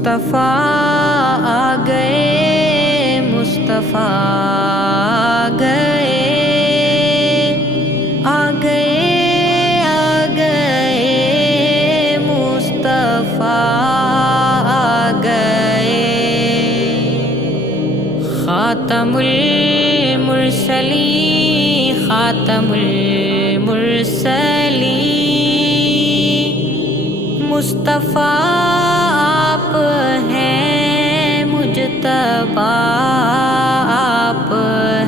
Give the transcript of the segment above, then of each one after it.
مصطفیٰ آ گئے، مصطفیٰ آ گئے، آ گئے، آ گئے، مصطفیٰ آ گئے۔ خاتم المرسلین، خاتم المرسلین، مصطفیٰ آپ ہیں، مجتبیٰ آپ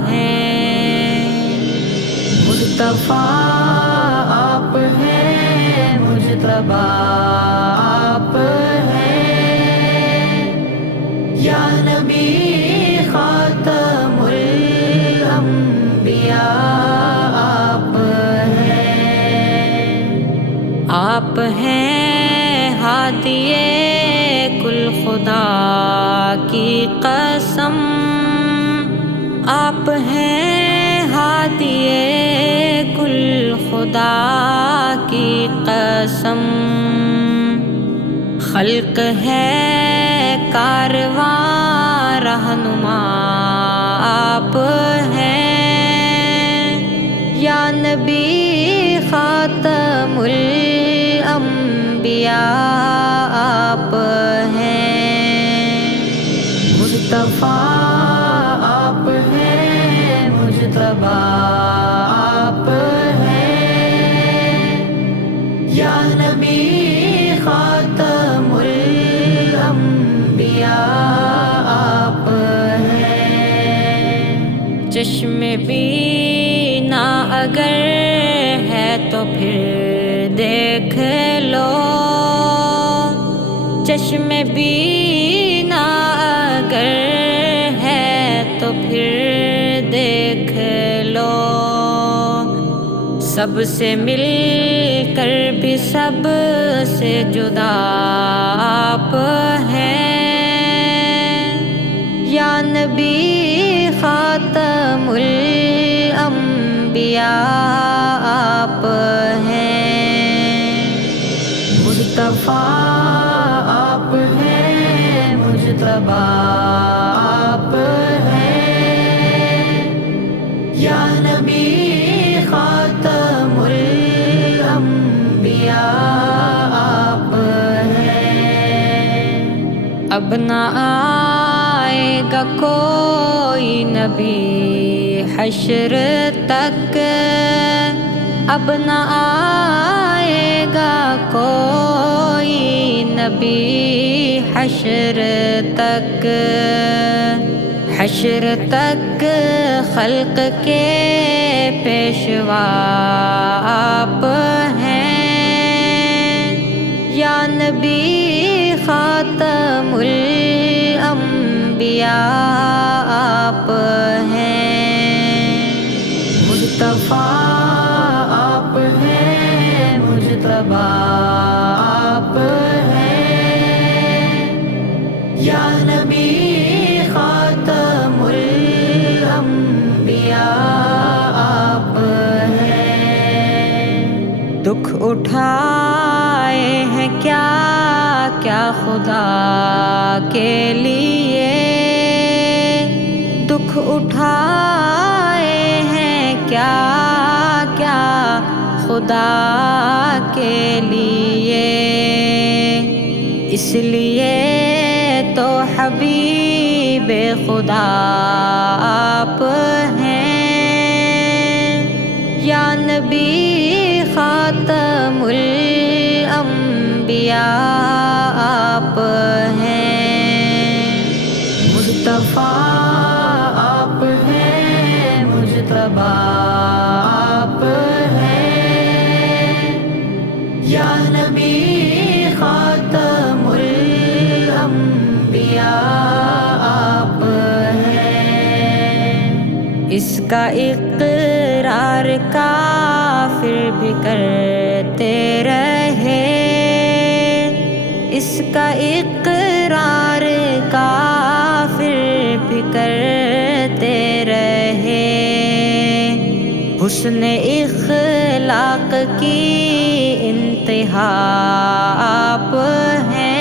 ہیں، مصطفیٰ آپ ہیں، مجتبیٰ آپ ہیں، یا نبی خاتم الانبیاء آپ ہیں، آپ ہیں ہادی کل خدا کی قسم، آپ ہیں ہادی کل خدا کی قسم، خلق ہے کارواں رہنما آپ ہیں، یا نبی خاتم الانبیاء آپ ہیں، مصطفیٰ آپ ہیں، مجتبیٰ آپ ہیں، یا نبی خاتم الانبیاء آپ ہیں۔ چشم بینا اگر ہے تو پھر دیکھ لو، چشم بینا اگر ہے تو پھر دیکھ لو، سب سے مل کر بھی سب سے جدا آپ ہیں، یا نبی خاتم الانبیاء آپ ہیں، مصطفیٰ آپ ہیں، مجتبیٰ آپ ہیں، یا نبی خاتم الانبیاء آپ ہیں۔ اب نہ آئے گا کوئی نبی حشر تک، اب نہ آئے گا کوئی نبی حشر تک، حشر تک خلق کے پیشوا آپ ہیں، یا نبی خاتم الانبیاء آپ ہیں، مصطفیٰ آپ ہیں، مجتبیٰ آپ ہیں، یا نبی خاتم الانبیاء آپ ہیں۔ دکھ اٹھائے ہیں کیا کیا خدا کے لیے، دکھ اٹھائے ہیں کیا کیا خدا کے لیے، اس لیے تو حبیب خدا آپ ہیں، یا نبی خاتم الانبیاء آپ ہیں، مصطفیٰ آپ ہیں، مجتبیٰ آپ ہیں، یا نبی خاتم الانبیاء آپ ہیں۔ اس کا اقرار کافر بھی کرتے رہے، اس کا اقرار کافر بھی کرتے رہے، حسن اخلاق کی انتہا آپ ہیں،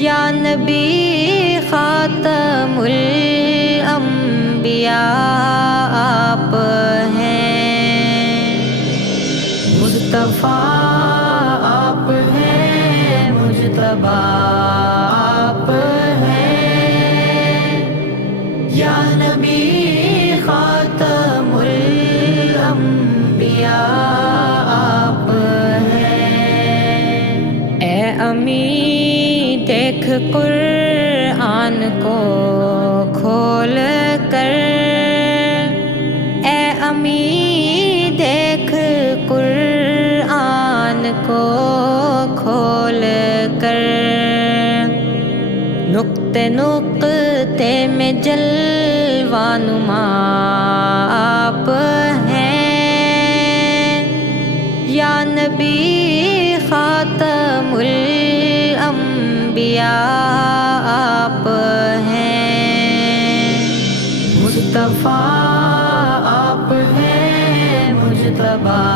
یا نبی خاتم الانبیاء آپ ہیں، مصطفیٰ آپ ہیں، مجتبیٰ آپ ہیں، یا نبی خاتم الانبیاء آپ ہیں۔ اے امی دیکھ قرآن کو کھول کر، اے امی دیکھ قرآن کو کھول کر، نقطے نقطے میں جلوہ نما آپ ہیں، یا نبی خاتم الانبیاء آپ ہیں، مصطفیٰ آپ ہیں، مجتبیٰ